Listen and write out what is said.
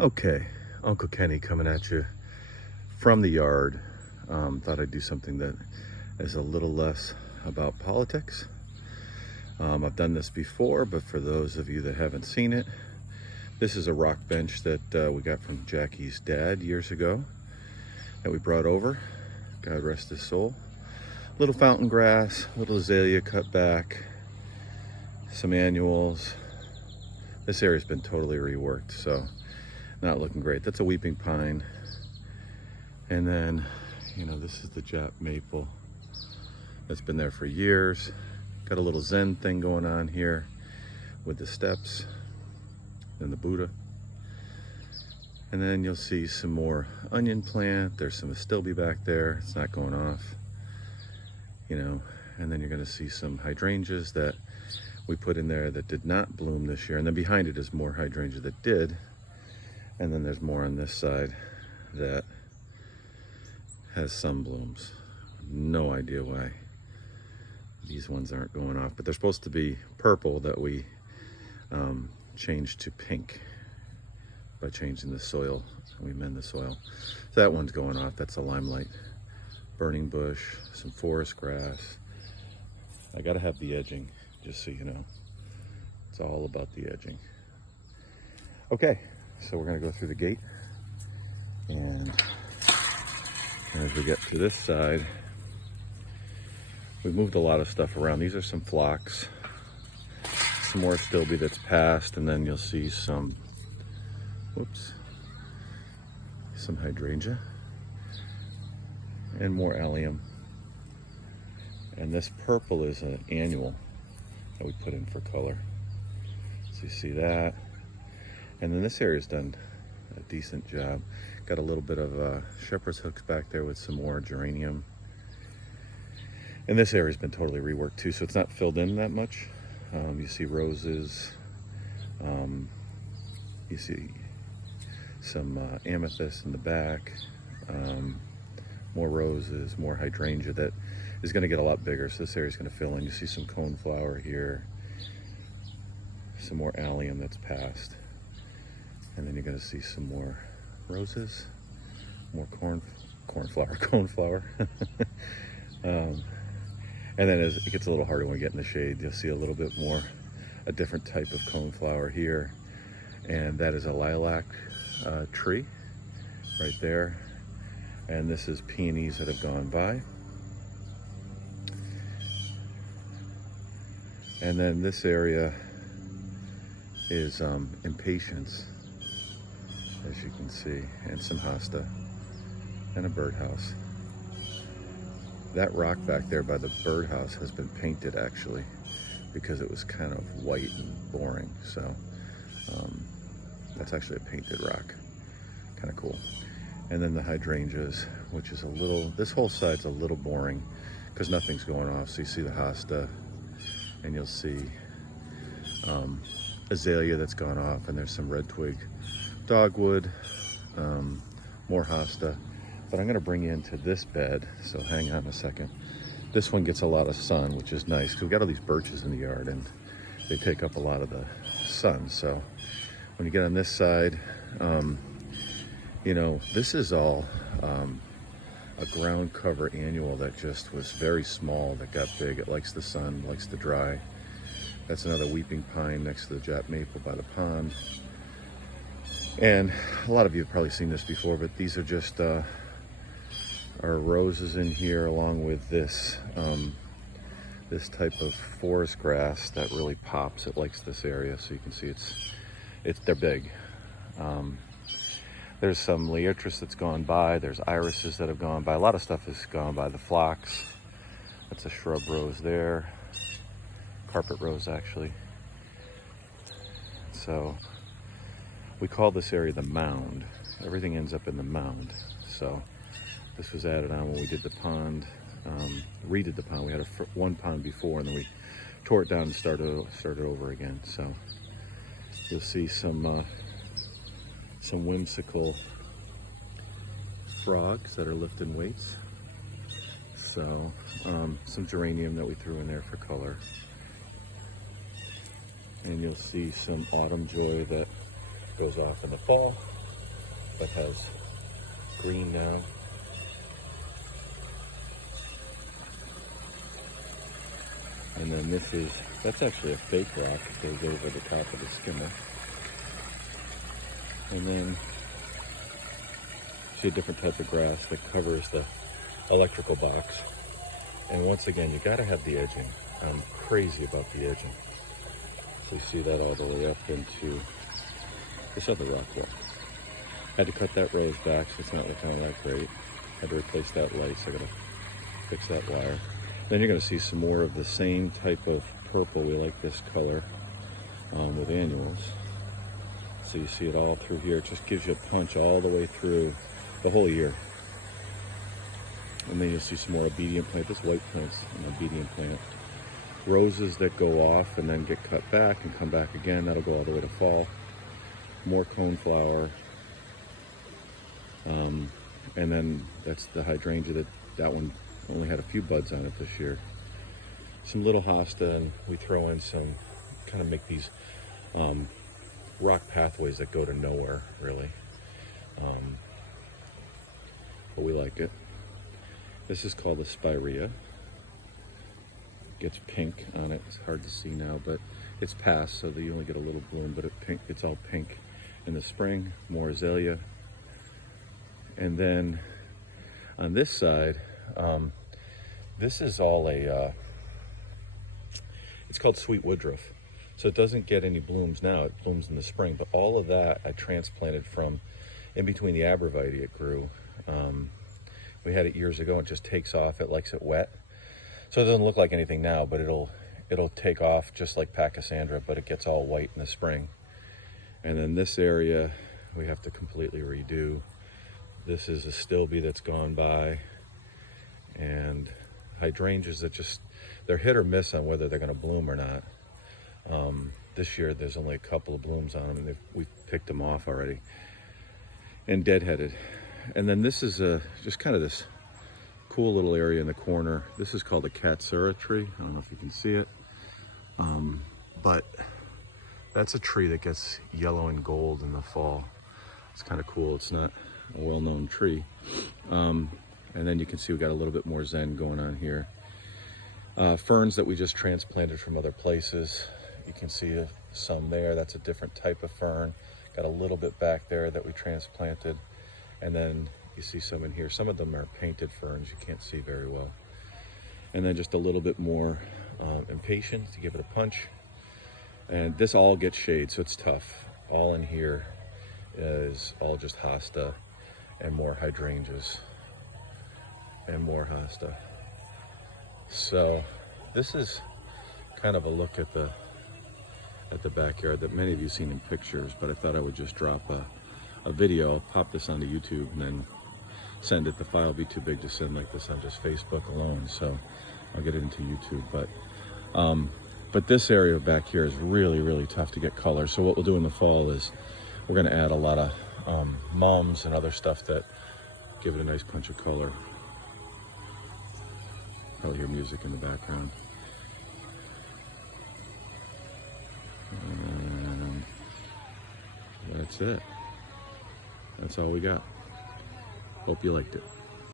Okay, Uncle Kenny coming at you from the yard. Thought I'd do something that is a little less about politics. I've done this before, but for those of you that haven't seen it, this is a rock bench that we got from Jackie's dad years ago that we brought over. God rest his soul. Little fountain grass, little azalea cut back, some annuals. This area's been totally reworked, so not looking great. That's a weeping pine. And then, this is the Jap maple that's been there for years. Got a little Zen thing going on here with the steps and the Buddha. And then you'll see some more onion plant. There's some astilbe back there. It's not going off, and then you're gonna see some hydrangeas that we put in there that did not bloom this year. And then behind it is more hydrangea that did. And then there's more on this side that has some blooms. No idea why these ones aren't going off, but they're supposed to be purple that we changed to pink by changing the soil. We mend the soil. So that one's going off. That's a limelight. Burning bush, some forest grass. I gotta have the edging, just so you know. It's all about the edging. Okay. So we're gonna go through the gate, and as we get to this side, we've moved a lot of stuff around. These are some phlox, some more astilbe that's passed, and then you'll see some, some hydrangea, and more allium. And this purple is an annual that we put in for color. So you see that. And then this area's done a decent job. Got a little bit of shepherd's hooks back there with some more geranium. And this area's been totally reworked too, so it's not filled in that much. You see roses. You see some amethyst in the back. More roses, more hydrangea that is gonna get a lot bigger. So this area's gonna fill in. You see some coneflower here. Some more allium that's passed. And then you're going to see some more roses, more coneflower. And then as it gets a little harder when we get in the shade, you'll see a little bit more, a different type of coneflower here. And that is a lilac tree right there. And this is peonies that have gone by. And then this area is impatiens, as you can see, and some hosta, and a birdhouse. That rock back there by the birdhouse has been painted actually, because it was kind of white and boring. So that's actually a painted rock, kind of cool. And then the hydrangeas, which is this whole side's a little boring because nothing's going off. So you see the hosta, and you'll see azalea that's gone off, and there's some red twig dogwood, more hosta. But I'm going to bring you into this bed, so hang on a second. This one gets a lot of sun, which is nice because we've got all these birches in the yard and they take up a lot of the sun. So when you get on this side, this is all a ground cover annual that just was very small, that got big. It likes the sun, likes the dry. That's another weeping pine next to the Jap maple by the pond. And a lot of you have probably seen this before, but these are just our roses in here, along with this this type of forest grass that really pops. It likes this area, so you can see they're big. There's some liatris that's gone by. There's irises that have gone by. A lot of stuff has gone by. The phlox, that's a shrub rose there. Carpet rose, actually. So we call this area the mound. Everything ends up in the mound. So this was added on when we did the pond, redid the pond. We had one pond before, and then we tore it down and started over again. So you'll see some whimsical frogs that are lifting weights. So some geranium that we threw in there for color. And you'll see some autumn joy that goes off in the fall. but has green now. And then that's actually a fake rock. It goes over the top of the skimmer. And then see a different type of grass that covers the electrical box. And once again, you gotta have the edging. I'm crazy about the edging. So you see that all the way up into this other rock wall. Had to cut that rose back, so it's not looking all that great. Had to replace that light, so I gotta fix that wire. Then you're gonna see some more of the same type of purple. We like this color with annuals. So you see it all through here. It just gives you a punch all the way through the whole year. And then you'll see some more obedient plant. This white plant's an obedient plant. Roses that go off and then get cut back and come back again. That'll go all the way to fall. More coneflower. And then that's the hydrangea that one only had a few buds on it this year. Some little hosta, and we throw in some, kind of make these rock pathways that go to nowhere, really. But we like it. This is called a spirea. Gets pink on it. It's hard to see now, but it's past, so that you only get a little bloom, but it's all pink in the spring. More azalea. And then on this side, this is all it's called sweet woodruff. So it doesn't get any blooms now, it blooms in the spring, but all of that I transplanted from in between the arborvitae it grew. We had it years ago, it just takes off, it likes it wet. So it doesn't look like anything now, but it'll take off just like Pachysandra, but it gets all white in the spring. And then this area, we have to completely redo. This is a stilby that's gone by, and hydrangeas that they're hit or miss on whether they're gonna bloom or not. This year there's only a couple of blooms on them, and we've picked them off already. And deadheaded. And then this is just kind of this cool little area in the corner. This is called a katsura tree. I don't know if you can see it. But that's a tree that gets yellow and gold in the fall. It's kind of cool. It's not a well-known tree. And then you can see we got a little bit more zen going on here. Ferns that we just transplanted from other places. You can see some there. That's a different type of fern. Got a little bit back there that we transplanted. And then you see some in here. Some of them are painted ferns. You can't see very well. And then just a little bit more impatient to give it a punch. And this all gets shade, so it's tough. All in here is all just hosta and more hydrangeas and more hosta. So this is kind of a look at the backyard that many of you have seen in pictures, but I thought I would just drop a video. I'll pop this onto YouTube and then send it. The file will be too big to send like this on just Facebook alone, so I'll get it into YouTube. But this area back here is really, really tough to get color. So what we'll do in the fall is we're going to add a lot of mums and other stuff that give it a nice punch of color. Probably hear music in the background. And that's it. That's all we got. Hope you liked it.